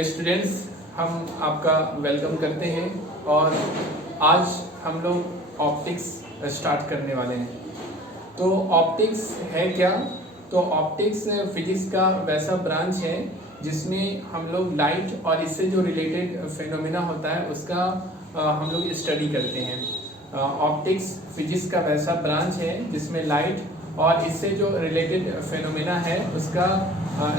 Students, हम आपका welcome करते हैं और आज हम लोग ऑप्टिक्स स्टार्ट करने वाले हैं। तो ऑप्टिक्स है क्या? तो ऑप्टिक्स फिजिक्स का वैसा ब्रांच है जिसमें हम लोग लाइट और इससे जो रिलेटेड फिनोमेना होता है उसका हम लोग स्टडी करते हैं। ऑप्टिक्स फिजिक्स का वैसा ब्रांच है जिसमें लाइट और इससे जो रिलेटेड फिनोमेना है उसका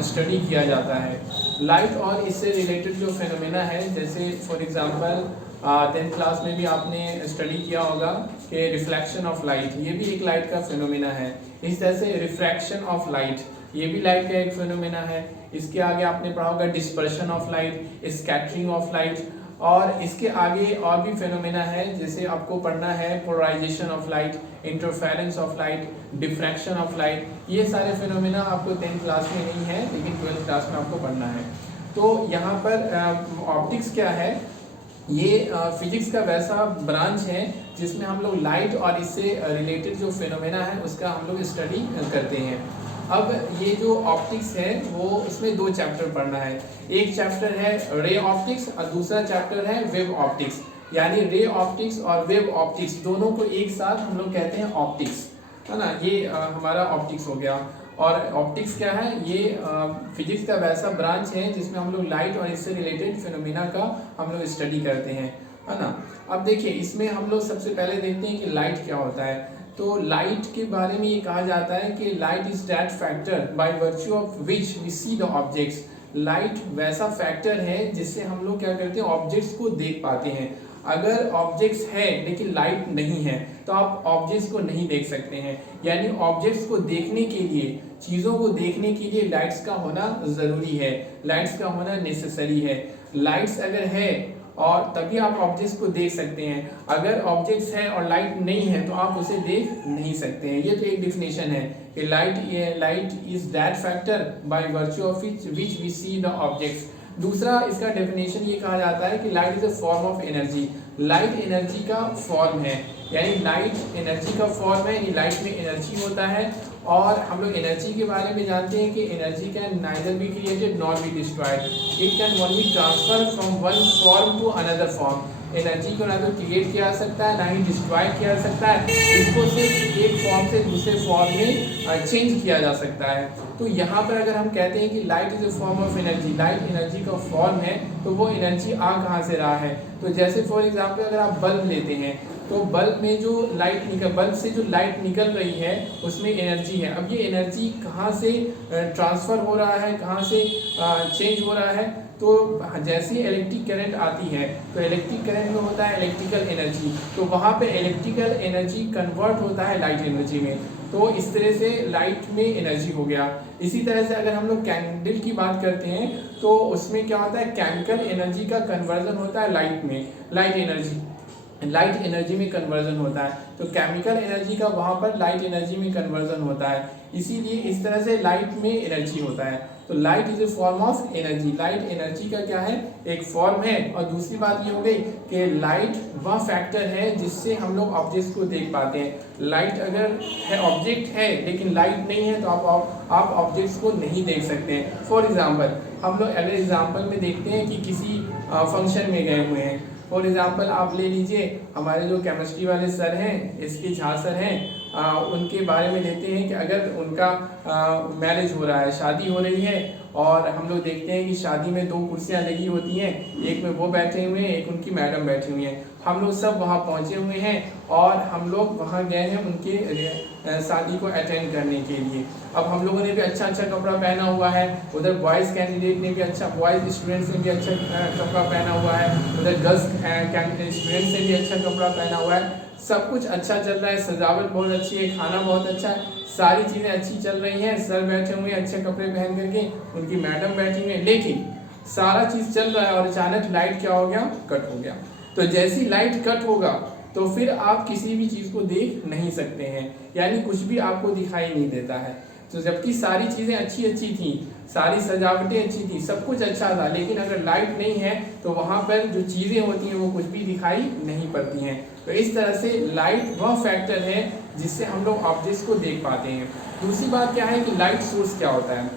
स्टडी किया जाता है। लाइट और इससे रिलेटेड जो फिनोमेना है, जैसे फॉर एग्जांपल 10th क्लास में भी आपने स्टडी किया होगा कि रिफ्लेक्शन ऑफ लाइट, ये भी एक लाइट का फिनोमेना है। इस तरह से रिफ्रैक्शन ऑफ लाइट, ये भी लाइट का एक फिनोमेना है। इसके आगे आपने पढ़ा होगा dispersion of light, scattering of light, और इसके आगे और भी फिनोमेना है जैसे आपको पढ़ना है polarization of light, interference of light, diffraction of light. ये सारे फिनोमेना आपको 10th क्लास में नहीं है लेकिन 12th क्लास में आपको पढ़ना है। तो यहाँ पर ऑप्टिक्स क्या है? ये फिजिक्स का वैसा ब्रांच है जिसमें हम लोग लाइट और इससे रिलेटेड जो फिनोमेना है उसका हम लोग स्टडी करते हैं। अब ये जो ऑप्टिक्स है वो इसमें दो चैप्टर पढ़ना है। एक चैप्टर है रे ऑप्टिक्स और दूसरा चैप्टर है वेव ऑप्टिक्स। यानी रे ऑप्टिक्स और वेव ऑप्टिक्स दोनों को एक साथ हम लोग कहते हैं ऑप्टिक्स, है ना। ये हमारा ऑप्टिक्स हो गया। और ऑप्टिक्स क्या है? ये फिजिक्स का वैसा ब्रांच है जिसमें हम लोग लाइट और इससे रिलेटेड फिनोमेना का हम लोग स्टडी करते हैं, है ना। अब देखिए, इसमें हम लोग सबसे पहले देखते हैं कि लाइट क्या होता है। तो लाइट के बारे में ये कहा जाता है कि light is that factor by virtue of which we see the objects. Light वैसा फैक्टर है जिससे हम लोग क्या करते हैं, ऑब्जेक्ट्स को देख पाते हैं। अगर ऑब्जेक्ट्स है लेकिन लाइट नहीं है तो आप ऑब्जेक्ट्स को नहीं देख सकते हैं। यानी ऑब्जेक्ट्स को देखने के लिए, चीज़ों को देखने के लिए लाइट्स का होना ज़रूरी है, लाइट्स का होना नेसेसरी है। लाइट्स अगर है और तभी आप ऑब्जेक्ट्स को देख सकते हैं। अगर ऑब्जेक्ट्स है और लाइट नहीं है तो आप उसे देख नहीं सकते हैं। ये तो एक डिफिनेशन है कि light is that factor by virtue of which we see the objects. दूसरा इसका डेफिनेशन ये कहा जाता है कि light is a form of energy. Light energy का फॉर्म है, यानी लाइट एनर्जी का फॉर्म है, यानी लाइट में एनर्जी होता है। और हम लोग एनर्जी के बारे में जानते हैं कि energy can neither be created nor be destroyed, it can only transfer from one form to another form. Energy को ना तो क्रिएट किया जा सकता है ना ही डिस्ट्रॉय किया जा सकता है, इसको सिर्फ एक फॉर्म से दूसरे फॉर्म में चेंज किया जा सकता है। तो यहाँ पर अगर हम कहते हैं कि light is a form of energy, light energy का फॉर्म है, तो वो एनर्जी आ कहाँ से रहा है? तो जैसे फॉर एग्जाम्पल अगर आप बल्ब लेते हैं तो बल्ब में जो बल्ब से जो लाइट निकल रही है उसमें एनर्जी है। अब ये एनर्जी कहाँ से ट्रांसफ़र हो रहा है, कहाँ से चेंज हो रहा है? तो जैसे ही इलेक्ट्रिक करंट आती है तो इलेक्ट्रिक करंट में होता है इलेक्ट्रिकल एनर्जी, तो वहाँ पे इलेक्ट्रिकल एनर्जी कन्वर्ट होता है लाइट एनर्जी में। तो इस तरह से लाइट में एनर्जी हो गया। इसी तरह से अगर हम लोग कैंडल की बात करते हैं तो उसमें क्या होता है, केमिकल एनर्जी का कन्वर्जन होता है लाइट में, लाइट एनर्जी में कन्वर्जन होता है। तो केमिकल एनर्जी का वहाँ पर लाइट एनर्जी में कन्वर्जन होता है, इसीलिए इस तरह से लाइट में एनर्जी होता है। तो light is a form of energy. Light energy का क्या है, एक फॉर्म है। और दूसरी बात ये हो गई कि लाइट वह फैक्टर है जिससे हम लोग ऑब्जेक्ट्स को देख पाते हैं। लाइट अगर है, ऑब्जेक्ट है लेकिन लाइट नहीं है तो आप ऑब्जेक्ट्स को नहीं देख सकते हैं। फॉर एग्जाम्पल हम लोग अगर एग्जाम्पल में देखते हैं कि किसी फंक्शन में गए हुए हैं। फॉर एग्जाम्पल आप ले लीजिए, हमारे जो केमिस्ट्री वाले सर हैं, इसके झा सर हैं, उनके बारे में लेते हैं कि अगर उनका मैरिज हो रहा है, शादी हो रही है, और हम लोग देखते हैं कि शादी में 2 कुर्सियां लगी होती हैं, एक में वो बैठे हुए हैं, एक उनकी मैडम बैठी हुई हैं। हम लोग सब वहाँ पहुँचे हुए हैं और हम लोग वहाँ गए हैं उनके शादी को अटेंड करने के लिए। अब हम लोगों ने भी अच्छा कपड़ा पहना हुआ है, उधर बॉयज़ कैंडिडेट ने भी बॉयज़ स्टूडेंट्स ने भी अच्छा कपड़ा पहना हुआ है, उधर गर्ल्स स्टूडेंट्स ने भी अच्छा कपड़ा पहना हुआ है। सब कुछ अच्छा चल रहा है, सजावट बहुत अच्छी है, खाना बहुत अच्छा है, सारी चीज़ें अच्छी चल रही हैं। सर बैठे हुए हैं अच्छे कपड़े पहन करके, उनकी मैडम बैठी हुई है, लेकिन सारा चीज़ चल रहा है और अचानक लाइट क्या हो गया, कट हो गया। तो जैसी लाइट कट होगा तो फिर आप किसी भी चीज़ को देख नहीं सकते हैं, यानी कुछ भी आपको दिखाई नहीं देता है। तो जबकि सारी चीज़ें अच्छी थी, सारी सजावटें अच्छी थी, सब कुछ अच्छा था, लेकिन अगर लाइट नहीं है तो वहाँ पर जो चीज़ें होती हैं वो कुछ भी दिखाई नहीं पड़ती हैं। तो इस तरह से लाइट वह फैक्टर है जिससे हम लोग ऑब्जेक्ट्स को देख पाते हैं। दूसरी बात क्या है कि लाइट सोर्स क्या होता है।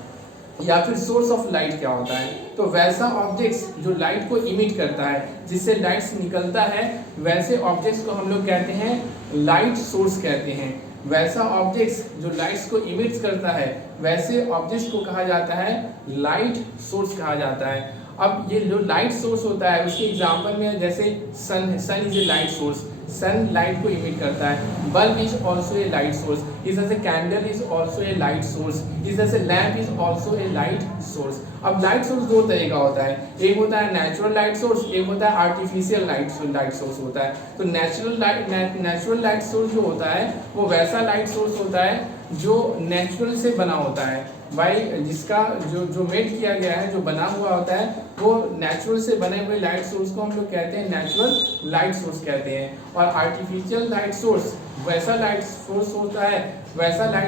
या फिर सोर्स ऑफ लाइट क्या होता है। तो वैसा ऑब्जेक्ट्स जो लाइट को इमिट करता है, जिससे लाइट्स निकलता है, वैसे ऑब्जेक्ट्स को हम लोग कहते हैं लाइट सोर्स कहते हैं। वैसा ऑब्जेक्ट्स जो लाइट्स को इमिट करता है, वैसे ऑब्जेक्ट्स को कहा जाता है लाइट सोर्स कहा जाता है। अब ये जो लाइट सोर्स होता है उसके एग्जांपल में जैसे sun is a light source, sun light को इमिट करता है। Bulb is also a light source, इस तरह से candle is also a light source, इस तरह से lamp is also a light source. अब लाइट सोर्स दो तरह का होता है, एक होता है नेचुरल लाइट सोर्स, एक होता है आर्टिफिशियल लाइट सोर्स होता है। तो नेचुरल लाइट सोर्स जो होता है वो वैसा लाइट सोर्स होता है जो नेचुरल से बना होता है, भाई जिसका जो मेड किया गया है, जो बना हुआ होता है, वो नेचुरल से बने हुए लाइट सोर्स को हम लोग कहते हैं नेचुरल लाइट सोर्स कहते हैं। और आर्टिफिशियल लाइट सोर्स वैसा लाइट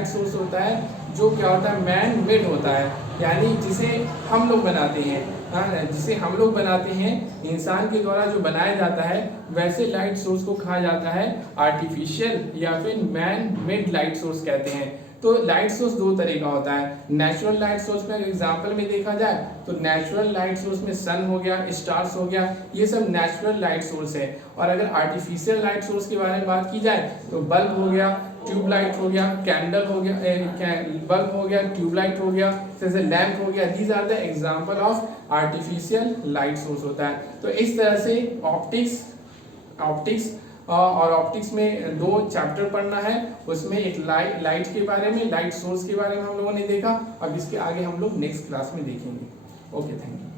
सोर्स होता है जो क्या होता है, मैन मेड होता है, यानी जिसे हम लोग बनाते हैं, जिसे हम लोग बनाते हैं, इंसान के द्वारा जो बनाया जाता है, वैसे लाइट सोर्स को कहा जाता है आर्टिफिशियल या फिर मैन मेड लाइट सोर्स कहते हैं। तो लाइट सोर्स दो तरह का होता है। नेचुरल लाइट सोर्स में एग्जांपल में देखा जाए तो नेचुरल लाइट सोर्स में सन हो गया, स्टार्स हो गया, ये सब नेचुरल लाइट सोर्स है। और अगर आर्टिफिशियल लाइट सोर्स के बारे में बात की जाए तो बल्ब हो गया, ट्यूबलाइट हो गया, कैंडल हो गया, बल्ब हो गया, ट्यूबलाइट हो गया, जैसे लैंप हो गया, these are the example of artificial light source होता है। तो इस तरह से ऑप्टिक्स और ऑप्टिक्स में दो चैप्टर पढ़ना है, उसमें एक लाइट के बारे में, लाइट सोर्स के बारे में हम लोगों ने देखा। अब इसके आगे हम लोग नेक्स्ट क्लास में देखेंगे। Okay, thank you.